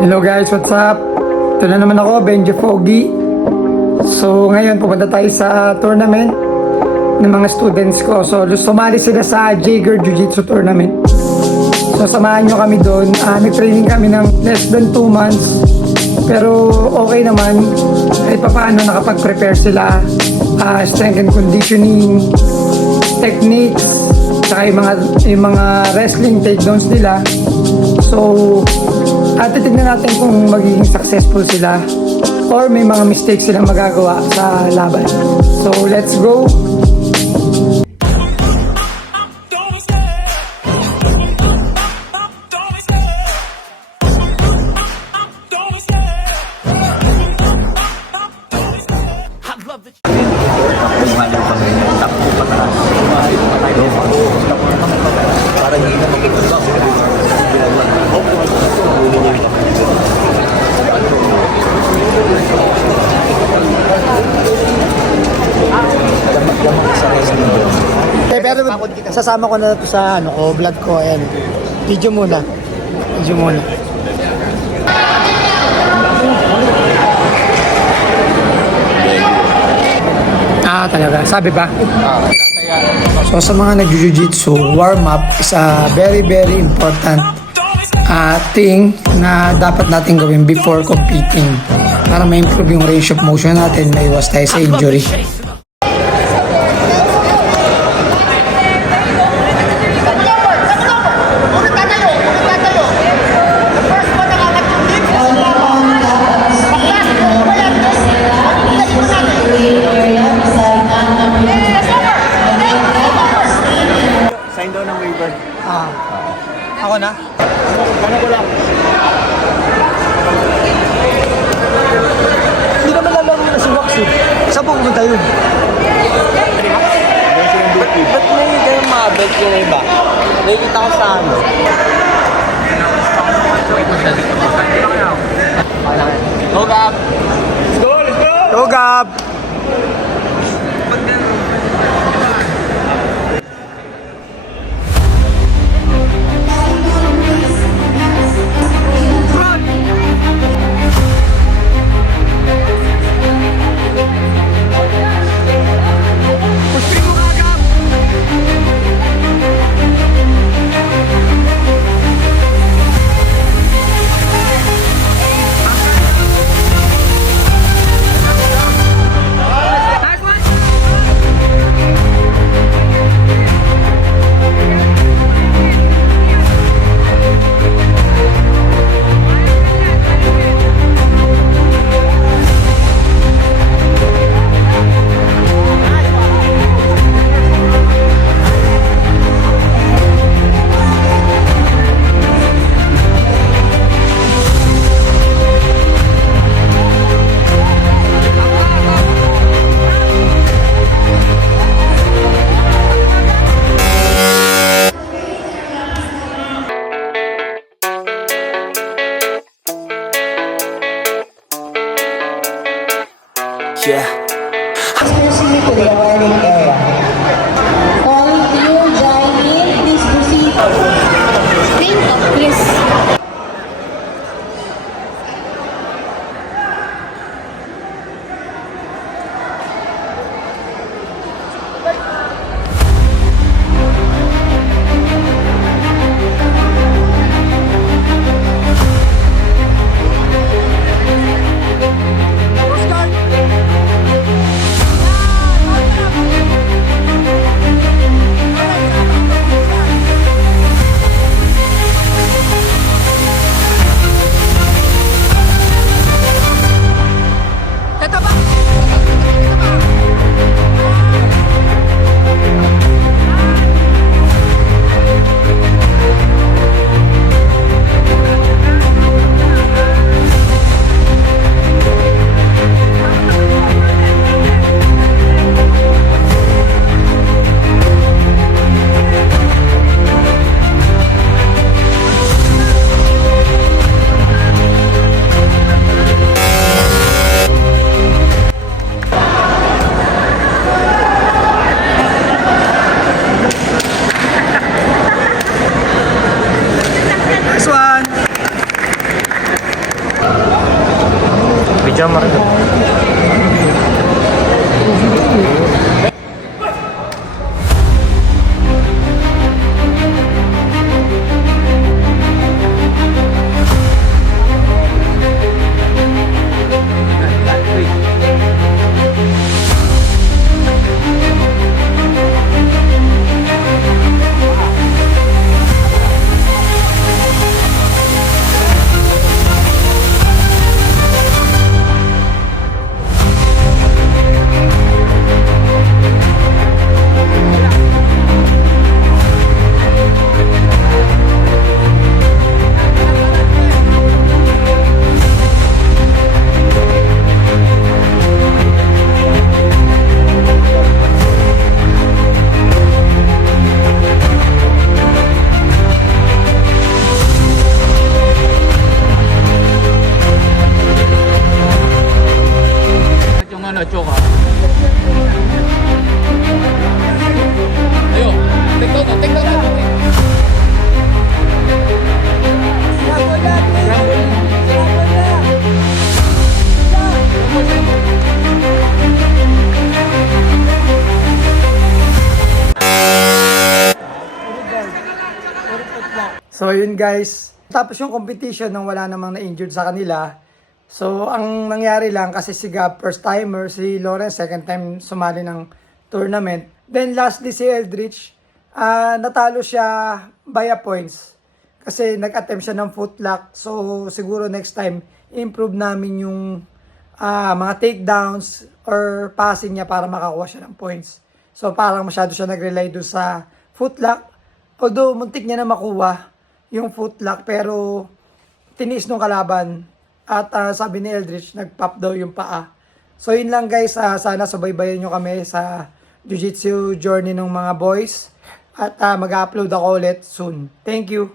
Hello guys, what's up? Ito na naman ako, Benjo Foggy. So ngayon pupunta tayo sa tournament ng mga students ko. So sumali sila sa Jaeger Jiu-Jitsu tournament. So samahan nyo kami doon. Nag-training kami ng less than 2 months. Pero okay naman. Kahit paano nakapag-prepare sila. Strength and conditioning, techniques, saka yung mga wrestling takedowns nila. So titignan natin kung magiging successful sila or may mga mistakes silang magagawa sa laban. So let's go! Pero sasama ko na ito sa vlog ko. Ayan. Video muna. Talaga. Sabi ba? So sa mga nag-jiu-jitsu, warm-up is a very important thing na dapat natin gawin before competing para ma-improve yung range of motion natin, maiwas tayo sa injury. Sign daw ng waiver. Ako na? Ano ko lang? Hindi naman lalaro na si Waxy. Saan po pumunta yun? Ba't may kayong mabelt yung iba? Nakikita ko sa ano. Go Gab! Let's go! Go Gab! Yeah. Proceed to the awarding area. Calling to you, Jailin, please proceed. Think of Chris. Oscar! Medyo yung ano, choka. Ayun, take down na, take down na. So yun guys, tapos yung competition nang wala namang na-injured sa kanila. So ang nangyari lang kasi si Gab first timer, si Lawrence second time sumali ng tournament. Then lastly si Eldridge, natalo siya via points. Kasi nag-attempt siya ng footlock. So siguro next time improve namin yung mga takedowns or passing niya para makakuha siya ng points. So parang masyado siya nag-rely dun sa footlock. Although muntik niya na makuha yung footlock pero tiniis nung kalaban at sabi ni Eldridge nag-pop daw yung paa. So yun lang guys, sana subaybayan nyo kami sa Jiu-Jitsu journey ng mga boys at mag-upload ako ulit soon. Thank you!